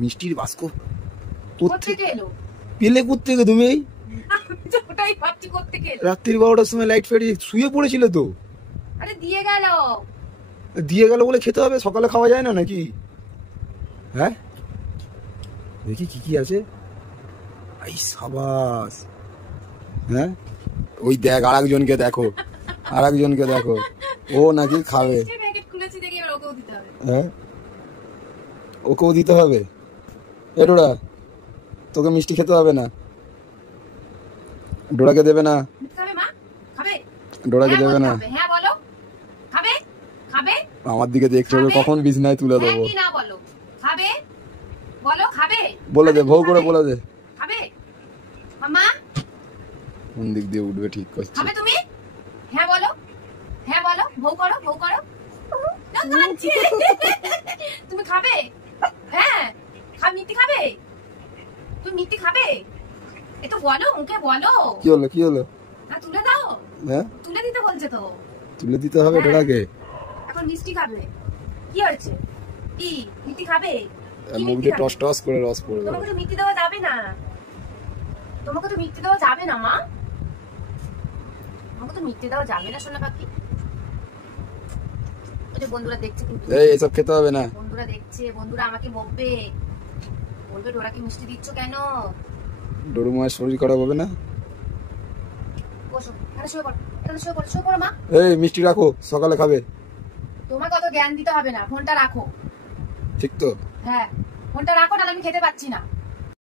মিষ্টির বাস্ক কোত্থেকে এলো? পেলে কোত্থেকে তুমি? ওটাই ভাবছি কোত্থেকে এলো। রাত্রির 12টার সময় লাইট ফেটে শুয়ে পড়েছিলে তো। আরে দিয়ে গেল। দিয়ে গেল বলে খেতে হবে? সকালে খাওয়া যায় না নাকি? হ্যাঁ দেখি কি কি আছে। আই সাবাস। হ্যাঁ ওই দেখ আরেকজনকে দেখো, আরেকজনকে দেখো, ও নাকি খাবে। প্যাকেট খুলেছি দেখি এবার ওকেও দিতে হবে। হ্যাঁ ওকেও দিতে হবে। এ ডোরা তোকে মিষ্টি খেতে হবে না, ডোরাকে দেবে না, খাবে মা? খাবে? ডোরাকে দেবে না। হ্যাঁ বলো। খাবে? খাবে? আমার দিকে দেখতে হবে কখন বিছনায় তুলে হ্যাঁ দেবো। কি না বলো? খাবে? বলো খাবে? বলে দে, ভৌ করে বলে দে। খাবে? মামা কোন দিক দিয়ে উঠবে ঠিক করছে। খাবে তুমি? হ্যাঁ বলো। হ্যাঁ বলো, ভৌ করো, ভৌ করো। না কাঁদছে। তুমি খাবে? হ্যাঁ মিষ্টি খাবে? তুমি মিষ্টি খাবে? একটু বলো, মুখে বলো। কি হলো কি হলো? না তুলে দাও। হ্যাঁ তুলে দিতে বলছে তো। তুলে দিতে হবে ডোরাকে। এখন মিষ্টি খাবে। কি হয়েছে? কি মিষ্টি খাবে? মুখ দিয়ে টস টস করে রস পড়বে। তোমাকে তো মিষ্টি দেওয়া যাবে না। তোমাকে তো মিষ্টি দেওয়া যাবে না মা। তোমাকে তো মিষ্টি দেওয়া যাবে না সোনা পাখি। ওই যে বন্ধুরা দেখছে কিন্তু। এই এসব খেতে হবে না। বন্ধুরা দেখছে, বন্ধুরা আমাকে বকবে। বলবে ডোরাকে মিষ্টি দিচ্ছ কেন? ডোরু মায়ের শরীর খারাপ হবে না? বসো, এখানে শুয়ে পড়ো। এখানে শুয়ে পড়ো, শুয়ে পড়ো মা। এই মিষ্টি রাখো, সকালে খাবে। তোমাকে অত জ্ঞান দিতে হবে না, ফোনটা রাখো। ঠিক তো? হ্যাঁ ফোনটা রাখো, নাহলে আমি খেতে পাচ্ছি না।